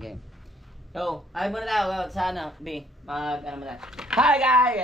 Okay. So, ay muna tayo sa ano, B. Ano muna. Hi guys!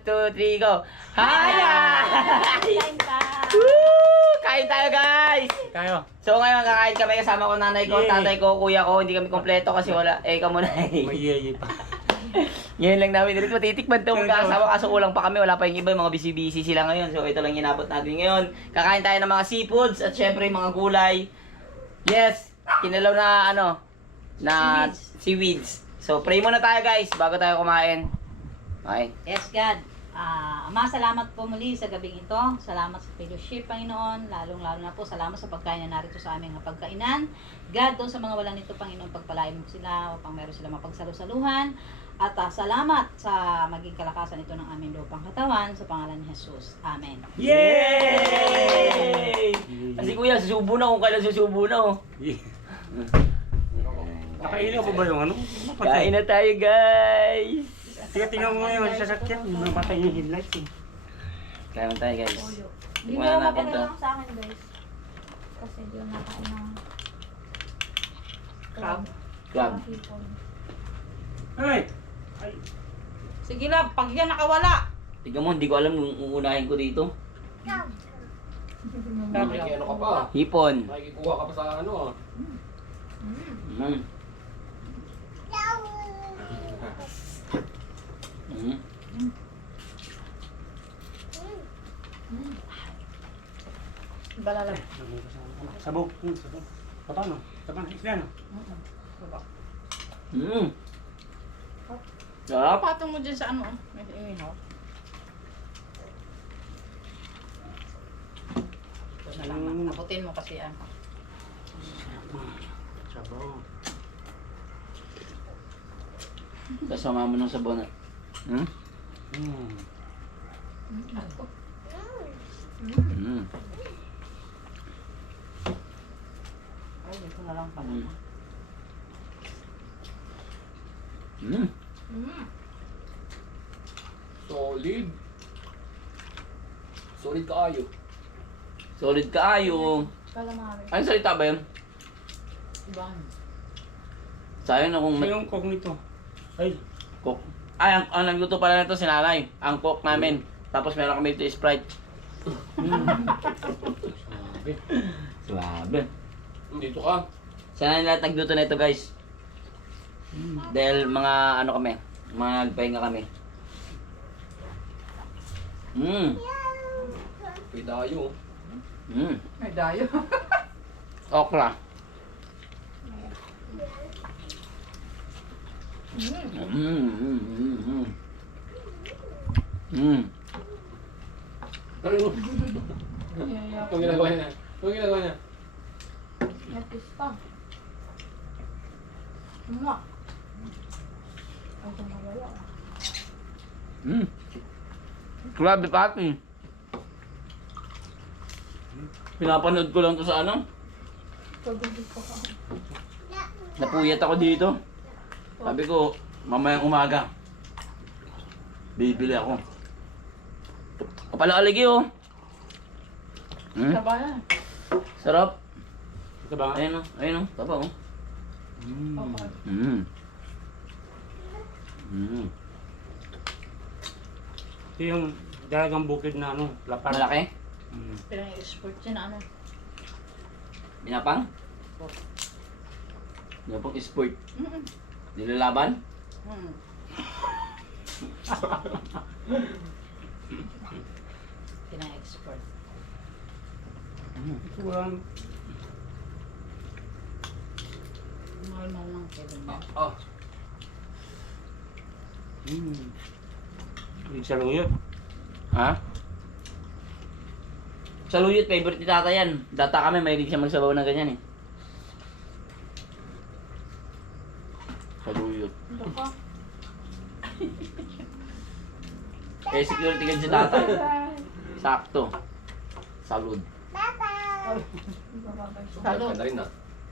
1, 2, 3, go! Hi guys! Woo! Kain tayo guys! Tayo. So ngayon, kakain kami kasama ko nanay ko, Yay! tatay ko, kuya ko. Hindi kami kompleto kasi wala. Ikaw muna eh. May yeye pa. Ngayon lang namin ulit matitikman ito magkakasama kaso kulang pa kami. Wala pa yung iba, mga busy-busy sila ngayon. So ito lang inabot natin ngayon. Kakain tayo ng mga seafoods at syempre mga gulay. Yes! Kinalaw na ano, na seaweeds. So pray muna tayo guys bago tayo kumain. Okay. Yes, God. Ama, salamat po muli sa gabing ito. Salamat sa fellowship, Panginoon. Lalong-lalo na po, salamat sa pagkain na narito sa aming pagkainan. God, doon sa mga walang nito, Panginoon, pagpalain mo sila upang meron sila mapagsalusaluhan. At salamat sa maging kalakasan ito ng aming lupang katawan sa pangalan ni Jesus. Amen. Yay! Kasi kuya, susubo na kung kailan susubo na oh. Nakailaw pa ba yung ano? Kain na tayo guys! Tiga tingnan mo yung sasakyan. Napatay yung headlights eh. Kain na tayo guys. Hindi Tikman na mo natin to. lang sa akin, guys. Kasi hindi ko nakain ng Crab. Crab. hipon. Hey! Sige lang, pag yan nakawala. Tignan mo, hindi ko alam kung uunahin ko dito. Ano ka pa? Hipon. Makikikuha ka pa sa ano ah. Mm. Mm. Balala. Sabog. Sabog. Paano? Paano? Isla no? Mm. Sarap. Patong mo dyan sa ano, may imihaw. Abutin mo kasi ano. Sabog. Kasama mo ng sabon na. Hmm? Hmm. Mm. Ay, ito na lang pala. Mm. Solid. Solid kaayo. Solid kaayo. Calamari. Anong salita ba yun? Ibang. Sayang na kung Ano may yung coke nito? Ay. cook. Ay, ang nagluto pala nito si nanay. Ang cook namin. Tapos meron kami ito Sprite. Sabi. Suwabe. Dito ka. Sana lahat nagluto na ito guys. Dahil mga ano kami, mga nagpahinga kami. Mm. May dayo. Mm. May dayo. Okra. Mm. Ano? Kung ginagawa niya. Kung ginagawa niya. Natis pa. Nga. Ay, kumawala. Mm. Grabe pati. Pinapanood ko lang to sa ano. Pagod ko ka. Napuyat ako dito. Sabi ko, mamayang umaga. Bibili ako. Kapala aligi oh. Hmm? Sabayan. Sarap. Ito ba? Ayun oh, ayun oh. Tapa oh. Mm. Mm. Ito yung dalagang bukid na ano, lapar. Malaki? Hmm. Pinang-export yan ano. Binapang? Binapang sport. Mm-mm. Nilalaban? Pinang-export. Ito lang. Normal lang pwede mo. Ah. Hmm. Yung saluyot. Ha? Saluyot, favorite ni tata yan. Data kami, mahilig siya magsabaw na ganyan eh. Saluyot. Ito pa. Eh, security guard si tata. Sakto. Salud. Salo. Ganda rin ah.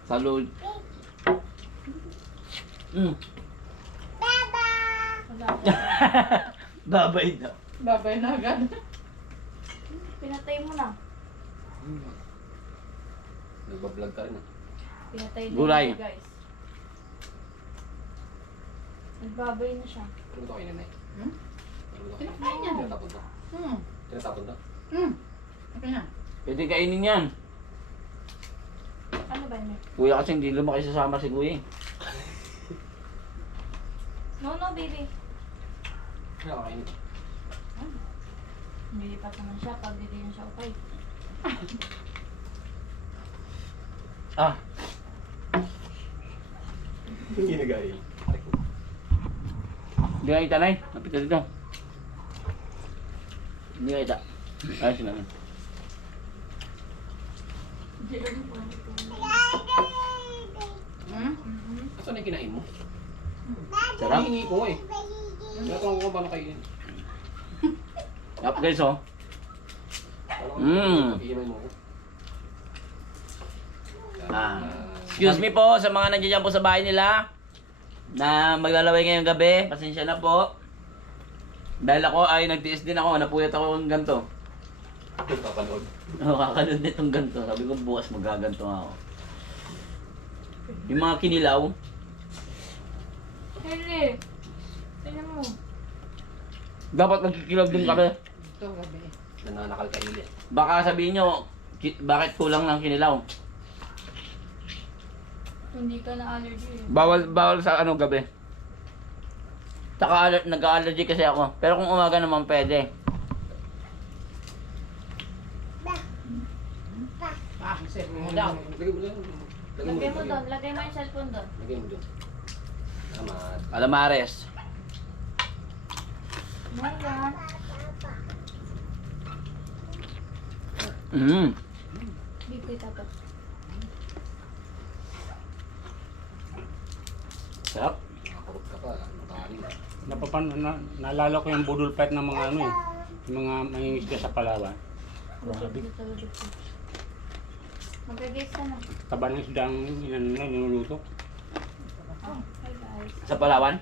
Salud. Mm. Babay na. Babay na agad. Pinatay mo na. Nagbablog ka rin ah. Pinatay na Gulay. yun, guys. Nagbabay na siya. Ano to kayo, nanay? Hmm? Ano to? Kinakain niya. Tinatapon to? Hmm. Tinatapon to? Okay na. Pwede kainin yan. Ano ba yun? Kuya kasi hindi lumaki sa summer si kuya. No, baby. Ano kakainin? Nilipat naman siya pag hindi na siya okay. Ah, Hindi nag-ail. hindi ka kita, Nay. Napit ka dito. Hindi ka kita. Ayos naman. Hmm? Saan yung kinain mo? Sarap. Hihingi ko eh. Tinatanong ko kung paano kainin. Sarap guys, oh. Pag-iimayin mo ko. Ah. Excuse me po sa mga nandiyan po sa bahay nila na maglalaway ngayong gabi. Pasensya na po. Dahil ako ay nagtiis din ako. Napuyat ako ng ganito. Papanood. Nakakanood nitong ganito. Sabi ko bukas magaganto nga ako. Yung mga kinilaw. Henry! Tingnan mo. Dapat nagkikilaw din kami. Ito gabi. Nananakal ka hili. Baka sabihin nyo, bakit kulang ng kinilaw? Hindi ka na allergy eh. Bawal sa ano gabi. Tsaka nag-allergy kasi ako. Pero kung umaga naman pwede. Ah, sir mo daw. Lagay mo lang. Lagay mo doon. Lagay mo yung cellphone doon. Lagay mo doon. Salamat. Calamares. Ayan. Bigay tapat. Sarap. Nakakurot ka pa. Makain. Naalala ko yung budol fight ng mga ano eh. Yung mga mangingisda sa Palawan. Mag-guess ka na. Taba ng isda ang niluluto. Oh, hi guys. Sa Palawan.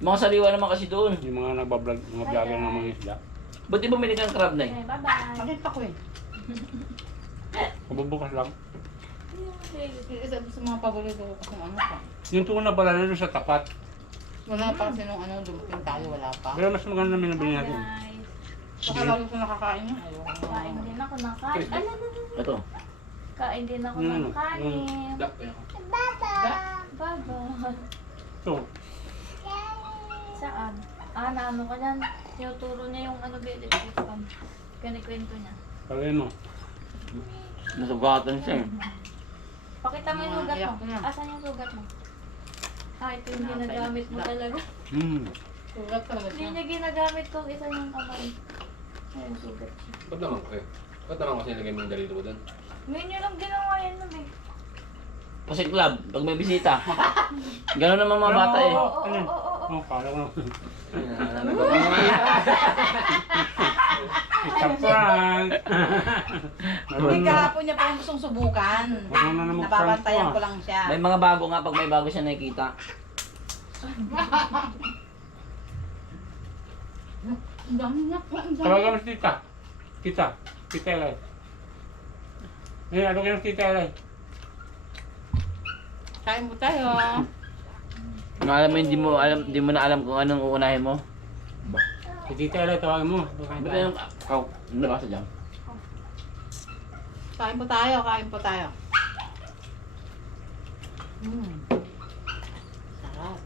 Mga saliwa naman kasi doon. Yung mga nagbablog, mga vlogger ng mga isda. Ba't di bumili ka ng crab na eh? Okay, bye-bye. Nakita ko eh. Kabubukas lang. Isa sa mga paborito ko kung ano pa. Yung tuon na pala na doon sa tapat. Wala pa kasi nung ano, dumating tayo, wala pa. Pero mas maganda namin nabili Hi natin. guys. Baka lalo ko nakakain yun. Ayoko na. Kain din ako ng kanin. Ano? Ito. Kain din ako Ano, ng ano? kanin. Black pa yun ako. Bye-bye. Ito. Saan? Ah, naano ka yan? Tinuturo niya yung ano, kinikwento niya. Kaya mo. Nasugatan siya eh. Pakita mo yung sugat Iyak mo. na. Asan yung sugat mo? Ah, ito yung ginagamit mo talaga. Sugat talaga Hindi siya. niya ginagamit ko isa yung kamay. Ayun, sugat siya. Ba't naman ko eh? Ba't naman kasi nilagay mo yung dalito mo doon? Ngayon nyo lang ginawa yan nun eh. Kasi club, pag may bisita. Gano'n naman mga bata eh. Oo, Ano? oo, oo, oo. Oh, kala ko. Ano It's a prank! Hindi kahapon niya pa yung gustong subukan. Ano na naman Nababantayan prank ko lang siya. May mga bago nga pag may bago siya nakikita. Ang dami niya po. Ang dami. Tawagan mo si tita. Tita. Tita Elay. Ano kayo ng tita Elay? Kain mo tayo. Ano alam mo, hindi mo na alam kung anong uunahin mo. Si tita Elay, tawagan mo. Ba't yung ikaw, ano ba sa dyan? Kain po tayo, kain po tayo. Sarap.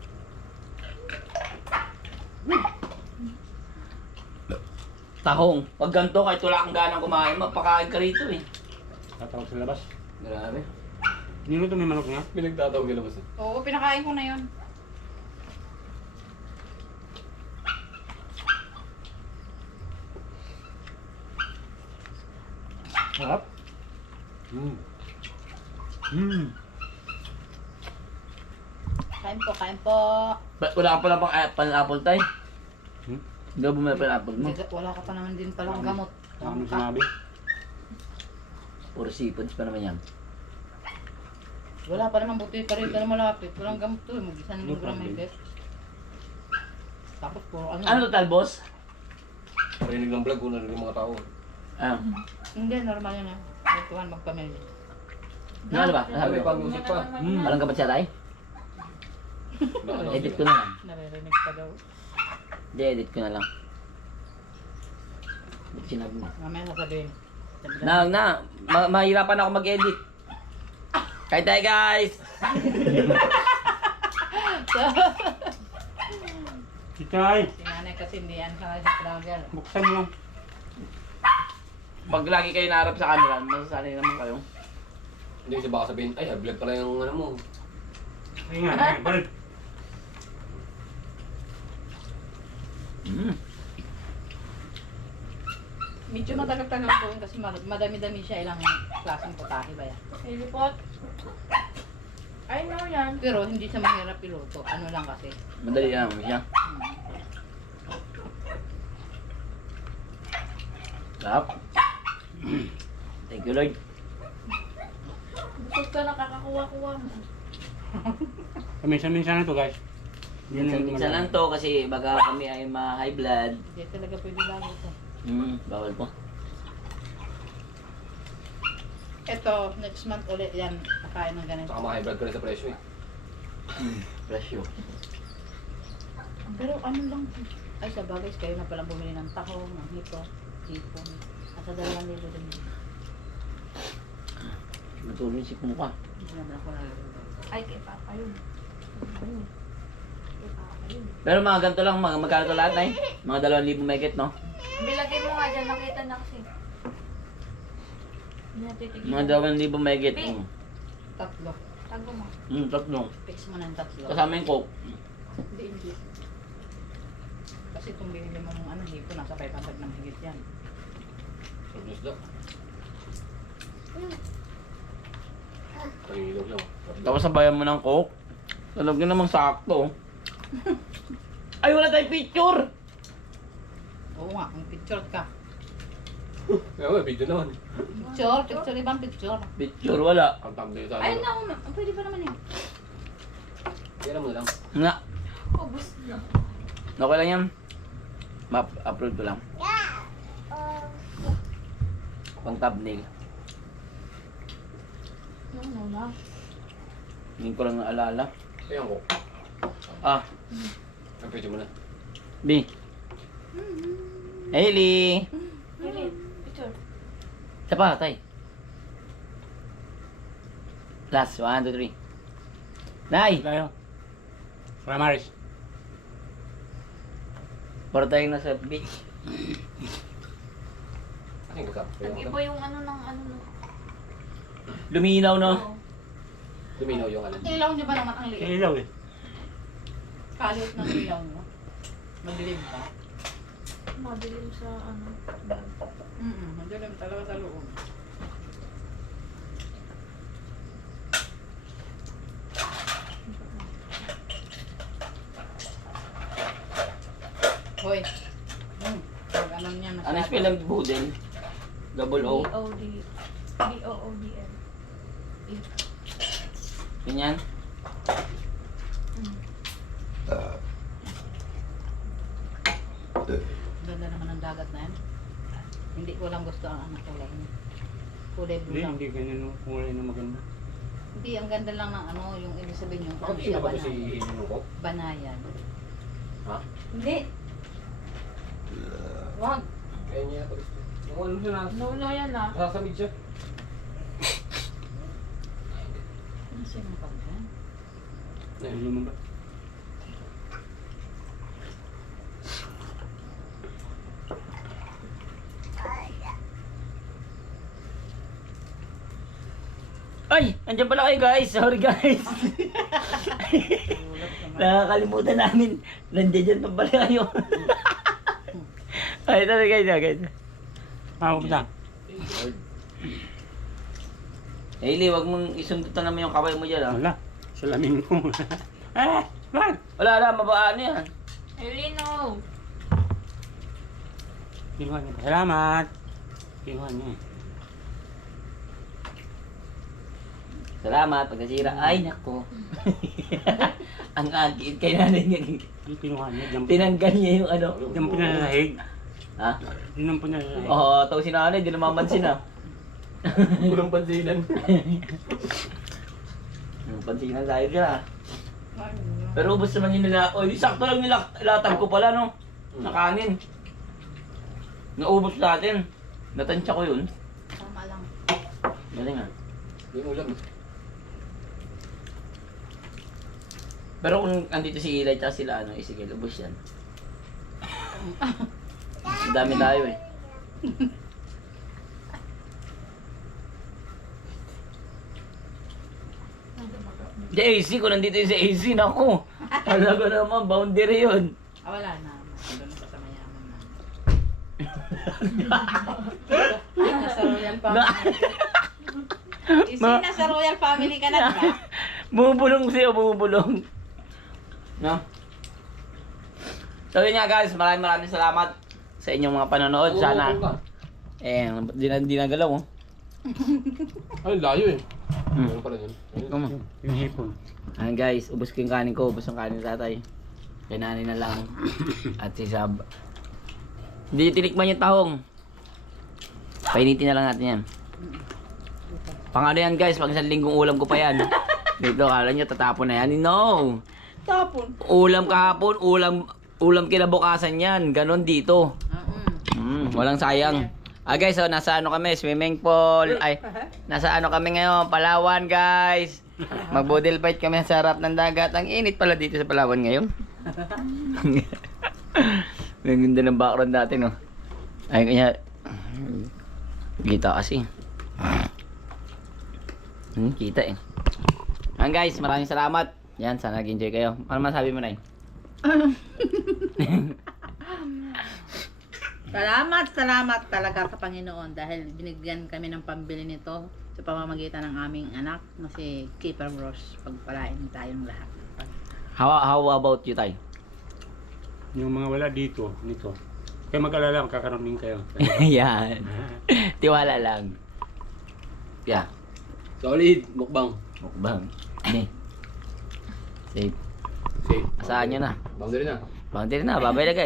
Tahong. Pag ganito, kahit wala kang ganang kumain, magpakain ka rito eh. Tatawag sa labas. Grabe. Niluto may manok niya. Pinagtatawag ka labas eh. Oo, pinakain ko na yun. Sarap. Kain po, kain po. Ba't wala ka pala pang pineapple tayo? Hmm? Hindi ka bumili pineapple mo. Wala ka pa naman din palang gamot. Ano sinabi? Puro seafoods pa naman yan. Wala pa naman, buti pa rin ka na malapit. Walang gamot to, mag-isang linggo lang may bet. Tapos puro ano. Ano total, boss? Parinig ng vlog ko na rin yung mga tao. Ah, Hindi, normal yun eh. Ituhan magpamilya. ano ba? Sabi Sabi pa ko. music pa. Walang kapat siya tayo? Edit ko na lang. Naririnig ka daw. Hindi, edit ko na lang. Ba't sinabi mo? Mamaya sasabihin. Mahirapan ako mag-edit. Kahit tayo guys! Titay, Si nanay kasi hindi yan sa vlogger. buksan mo. Pag lagi kayo naharap sa camera, masasanay naman kayo. Hindi kasi baka sabihin, ay, vlog pala yung ano mo. Ay nga, balik. Medyo matagal-tagal po yun kasi madami-dami siya, ilang klaseng putahe ba yan. Ilipot. I know yan. Pero hindi siya mahirap iluto. Ano lang kasi. Madali lang siya. Sarap. Thank you Lord. Busog ka nakakakuha-kuha mo. Minsan-minsan na to guys. Minsan lang to kasi baga kami ay ma-high blood. Hindi talaga pwede lalo ito. Bawal po. Ito, next month ulit yan. Nakain ng ganito. Saka maka-hybrid ka rin sa presyo eh. Presyo. Pero ano lang. Ay, sa bagay, kayo na palang bumili ng tahong, ng hito, hipon. At sa 2,000 din. Natulong si Pumpa. Hindi naman ako naluluto. Ay, kay Papa yun. Kay Papa yun. Pero mga ganito lang, magkano to lahat na Mga 2,000 megit, no? Bilagay mo nga dyan, nakita na kasi. Hindi natitigil. Mga 2,000 megit. Tatlo. Tago mo. Tatlo. Fix mo ng tatlo. Kasama yung coke. Hindi. Kasi kung binili mo ng ano, hipon, nasa 500 ng higit yan. Pag-news daw. Pangilaw lang. Tapos sabayan mo ng coke. Talag na namang sakto. Ay, wala tayong picture! Oo nga, kung picture ka. Kaya may video naman. Picture, ibang picture. Picture, wala. Ang thumbnail sa Ayun ano. na, pwede pa naman yun. Kaya mo na lang. Nga. Ubus na. Okay lang yan. Map-upload ko lang. Pang thumbnail. Ano na? Hindi ko lang naalala. Ayan ko. Ah, Ang pwede mo na. B. Hailey! Pilit. Picture. Isa pa, tay. Last, 1, 2, 3. Nay! Tayo. Ramaris. Para tayong nasa beach. Aking ka. Nag-iba yung ano ng ano. Luminaw, no? Oo. Luminaw yung ano. Ilaw niyo ba naman ang liit? Ilaw eh. Kalit ng ilaw mo. Madilim pa. Madilim sa ano. Madilim talaga sa loob. Hoy. Ano niya na Ano yung spell ng budel? Double O. B-O-D. B-O-O-D-L. Ganyan. Ganda naman ng dagat na yan. Hindi ko lang gusto ang anak kulay niya. Kulay blue Hindi, lang. hindi ganyan yung kulay na maganda. Hindi, ang ganda lang ng ano, yung ibig sabihin yung Bakit ano hindi siya na ba ito si banaya. Hino ko? Banayan. Ha? Hindi. Wag. Kaya niya ito. Yung ano siya na. No, yan ah. Sasamid siya. Ano siya ng pagka? Ano mo ba? Ay! Andiyan pala kayo guys! Sorry guys! Nakakalimutan namin. Nandiyan dyan pa pala kayo. Ay, ito na guys. Pupunta. Hailey, wag mong isundutan naman yung kamay mo dyan ah. Wala. Salamin ko. Bakit? Wala, mabaan yan. Elino. Kinuha niya. Salamat. Kinuha niya. Salamat, pagkasira. Ay, nako. Ang agit kay nanay niya. Yung kinuha niya. Diyan Tinanggal niya yung ano. Diyan po niya nasahig. Ha? Diyan po niya nasahig. Oo, ito si nanay, di namamansin ah. Walang pansinan. Pansinan tayo dyan ah. Ay, Pero ubos naman yung nila. O, di sakto lang nilatag ko pala, no? Na kanin. Naubos natin. Natansya ko yun. Tama lang. Galing ah. Yung ulam. Pero kung andito si Eli at sila, ano, sige, ubos yan. Ang dami tayo eh. Si AC, kung nandito yung si AC, naku. Talaga naman, boundary yun. Wala na. Masyado na sa mayaman na. Nasa royal family. Isi, nasa royal family ka na, diba? Bumubulong siya, bumubulong. No? So yun nga guys, maraming salamat sa inyong mga panonood. Sana, di na galaw oh. Ay, layo eh. Hmm. Meron pala yun. Yung hipon. Ayan guys, ubos ko yung kanin ko, ubos ang kanin ni tatay. Kay nanay na lang. At si Sab. Hindi tinikman yung tahong. Painitin na lang natin yan. Pang ano yan guys, pag isang linggong ulam ko pa yan. Dito, kala nyo tatapon na yan. No! Tapon. Ulam kahapon, ulam kinabukasan yan. Ganon dito. Mm-mm. Walang sayang. Ah guys, so nasa ano kami, swimming pool. Ay, nasa ano kami ngayon, Palawan guys. Mag-bodil fight kami sa harap ng dagat. Ang init pala dito sa Palawan ngayon. Ang ganda ng background natin, no. Ay, kanya kita kasi. Kita eh. Ayan guys, maraming salamat. Yan, sana nag-enjoy kayo. Ano masabi mo, Nay? Salamat talaga sa Panginoon dahil binigyan kami ng pambili nito sa pamamagitan ng aming anak na si Keeper Ross. Pagpalain tayong lahat. How about you, Tay? Yung mga wala dito, nito. Kaya mag-alala, magkakaroon din kayo. Yan. Tiwala lang. Yeah. Solid. Mukbang. Mukbang. Ni. Safe. Safe. Asahan nyo na. Boundary na. Boundary na. Babay na guys.